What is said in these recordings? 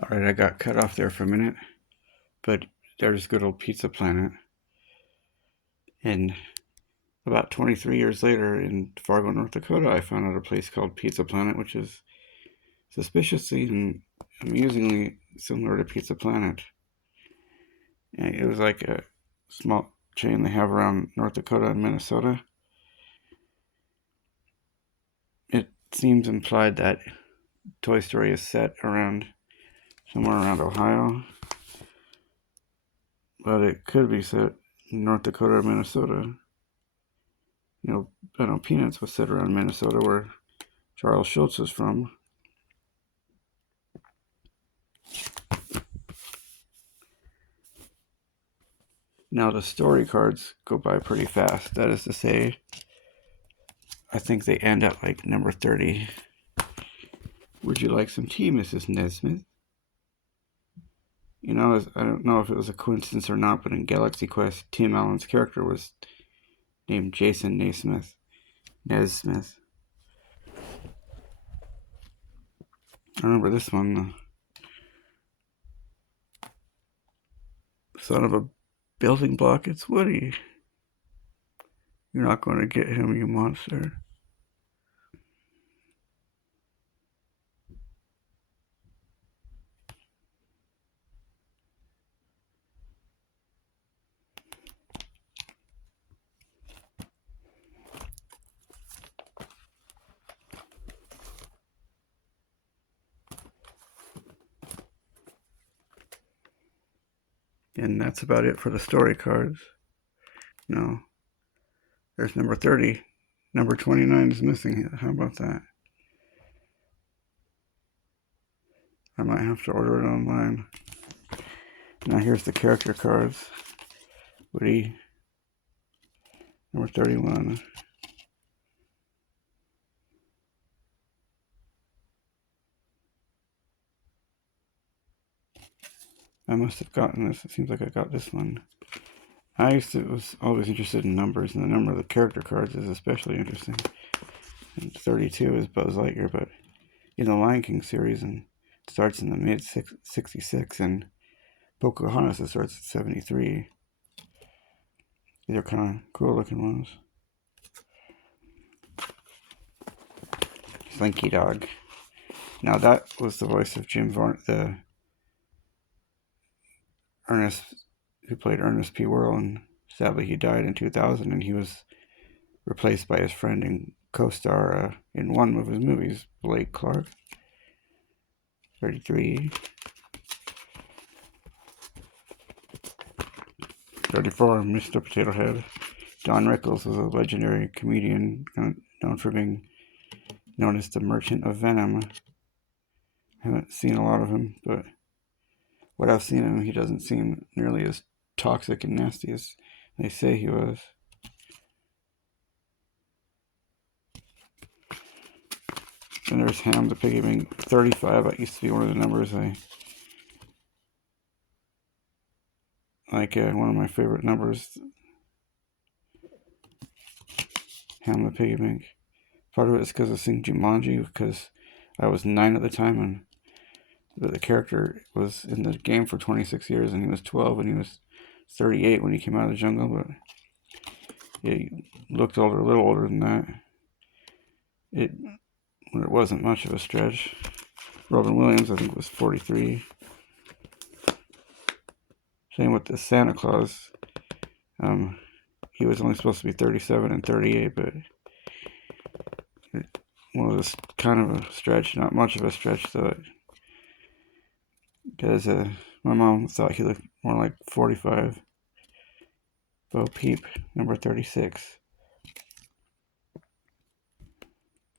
Alright, I got cut off there for a minute, but there's good old Pizza Planet. And about 23 years later in Fargo, North Dakota, I found out a place called Pizza Planet, which is suspiciously and amusingly similar to Pizza Planet. And it was like a small chain they have around North Dakota and Minnesota. It seems implied that Toy Story is set around somewhere around Ohio, but it could be set in North Dakota or Minnesota. I know Peanuts was set around Minnesota, where Charles Schultz is from. Now, the story cards go by pretty fast. That is to say, I think they end at like number 30. Would you like some tea, Mrs. Nesmith? I don't know if it was a coincidence or not, but in Galaxy Quest, Tim Allen's character was named Jason Naismith. Nesmith. I remember this one. Son of a building block, it's Woody. You're not going to get him, you monster. And that's about it for the story cards. No, there's number 30. Number 29 is missing. How about that? I might have to order it online. Now here's the character cards. Woody, number 31. I must have gotten this. It seems like I got this one. Was always interested in numbers, and the number of the character cards is especially interesting. And 32 is Buzz Lightyear, but in the Lion King series, and it starts in the mid 66, and Pocahontas it starts at 73. These are kind of cool looking ones. Slinky Dog. Now that was the voice of Jim Varney, the Ernest, who played Ernest P. Worrell, and sadly he died in 2000, and he was replaced by his friend and co-star in one of his movies, Blake Clark. 33. 34, Mr. Potato Head. Don Rickles was a legendary comedian known for being known as the Merchant of Venom. I haven't seen a lot of him, but what I've seen him, he doesn't seem nearly as toxic and nasty as they say he was. And there's Ham the Piggy being 35. That used to be one of the numbers I like. One of my favorite numbers. Ham the Piggy Bank. Part of it is because of seeing Jumanji, because I was 9 at the time, and the character was in the game for 26 years, and he was 12, and he was 38 when he came out of the jungle, but he looked older, a little older than that. It wasn't much of a stretch. Robin Williams, I think, was 43. Same with the Santa Claus. He was only supposed to be 37 and 38, but it was kind of a stretch, not much of a stretch, though, because my mom thought he looked more like 45. Bo Peep, number 36.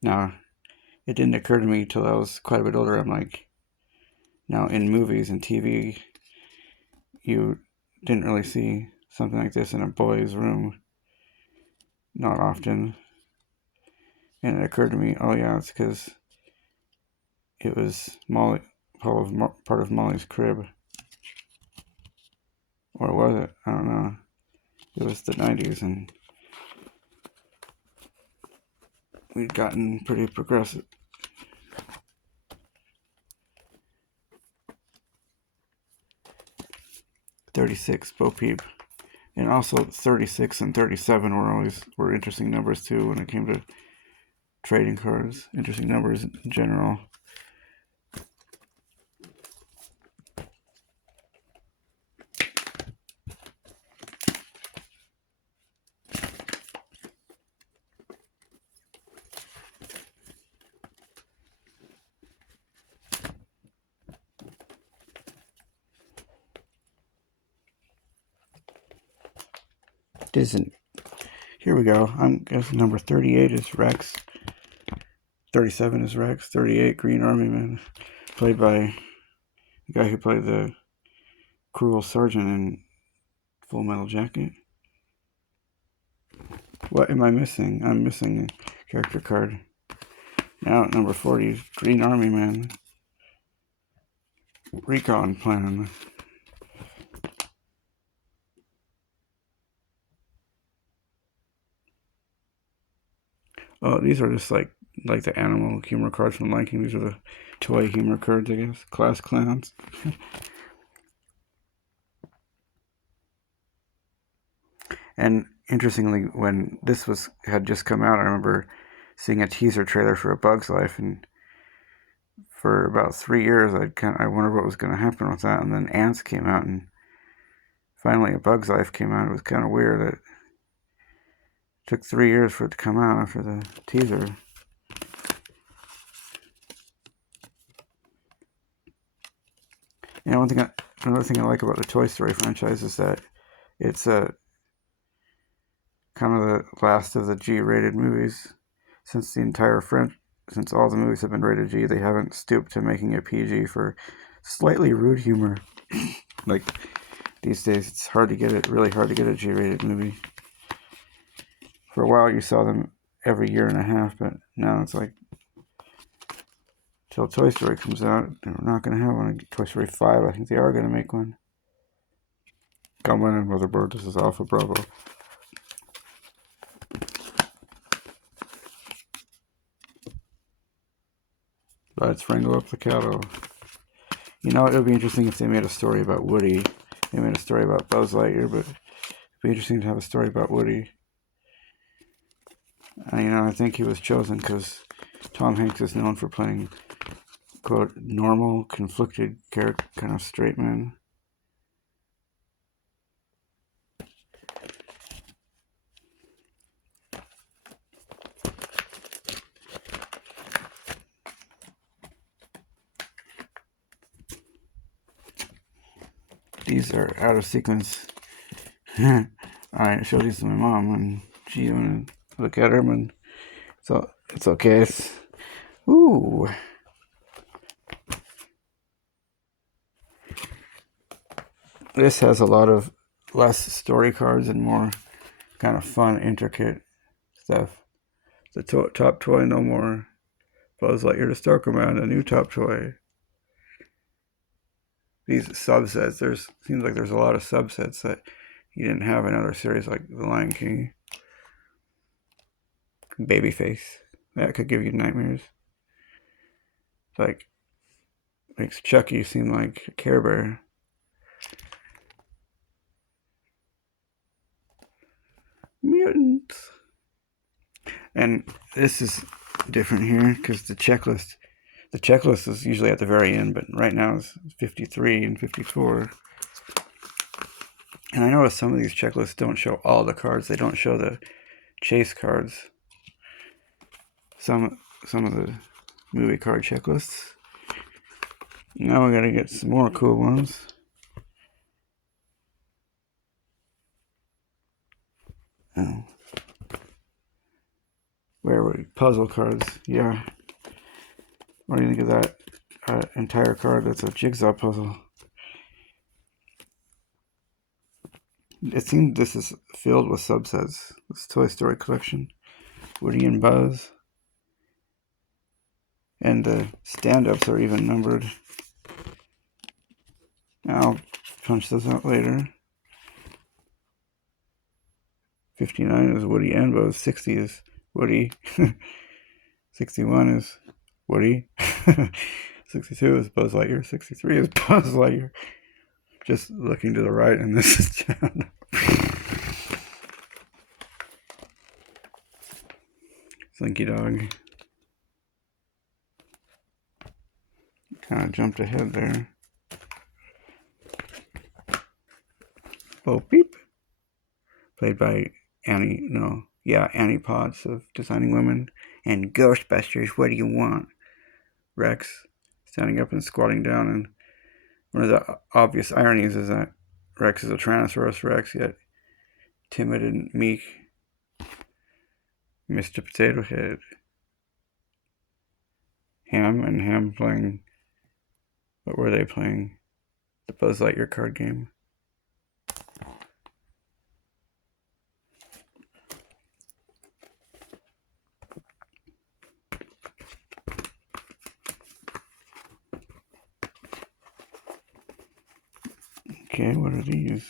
Now, it didn't occur to me until I was quite a bit older. I'm like, now in movies and TV, you didn't really see something like this in a boy's room. Not often. And it occurred to me, oh yeah, it's because it was part of Molly's crib. Or was it? I don't know. It was the 90s, and we'd gotten pretty progressive. 36, Bo Peep. And also 36 and 37 were interesting numbers too when it came to trading cards. Interesting numbers in general. Here we go. I'm guessing number 38 is Rex. 37 is Rex. 38, Green Army Man. Played by the guy who played the cruel sergeant in Full Metal Jacket. What am I missing? I'm missing a character card. Now at number 40, Green Army Man. Recon Plan. Oh, these are just like the animal humor cards from Lion King. These are the toy humor cards, I guess. Class Clowns. And interestingly, when this had just come out, I remember seeing a teaser trailer for A Bug's Life, and for about 3 years, I wondered what was going to happen with that. And then Ants came out, and finally A Bug's Life came out. It was kind of weird that it took 3 years for it to come out after the teaser. And another thing I like about the Toy Story franchise is that it's kind of the last of the G-rated movies. Since all the movies have been rated G, they haven't stooped to making it PG for slightly rude humor. Like these days, it's really hard to get a G-rated movie. For a while, you saw them every year and a half, but now it's like till Toy Story comes out, we're not going to have one. Toy Story 5, I think they are going to make one. Gumlin and Motherboard, this is Alpha Bravo. Let's wrangle up the cattle. You know, it would be interesting if they made a story about Woody. They made a story about Buzz Lightyear, but it'd be interesting to have a story about Woody. I think he was chosen because Tom Hanks is known for playing, quote, normal, conflicted character, kind of straight man. These are out of sequence. I showed these to my mom, and she wanted to look at them, and so it's okay. Ooh. This has a lot of less story cards and more kind of fun, intricate stuff. The top toy, no more. Buzz Lightyear to Star Command, a new top toy. These subsets, seems like there's a lot of subsets that you didn't have in other series like The Lion King. Babyface, that could give you nightmares. Like, makes Chucky seem like a Care Bear. Mutants. And this is different here because the checklist is usually at the very end, but right now it's 53 and 54. And I noticed some of these checklists don't show all the cards. They don't show the chase cards. Some of the movie card checklists. Now we gotta get some more cool ones. Oh. Where were we? Puzzle cards. Yeah. What do you think of that entire card? That's a jigsaw puzzle. It seems this is filled with subsets. This Toy Story collection. Woody and Buzz. And the stand-ups are even numbered. I'll punch those out later. 59 is Woody and Buzz. 60 is Woody. 61 is Woody. 62 is Buzz Lightyear. 63 is Buzz Lightyear. just looking to the right, and this is John. Slinky Dog. Kind of jumped ahead there. Bo Peep. Played by Annie Potts of Designing Women. And Ghostbusters, what do you want? Rex, standing up and squatting down. And one of the obvious ironies is that Rex is a Tyrannosaurus Rex, yet timid and meek. Mr. Potato Head. Ham playing, what were they playing? The Buzz Lightyear card game. Okay, what are these?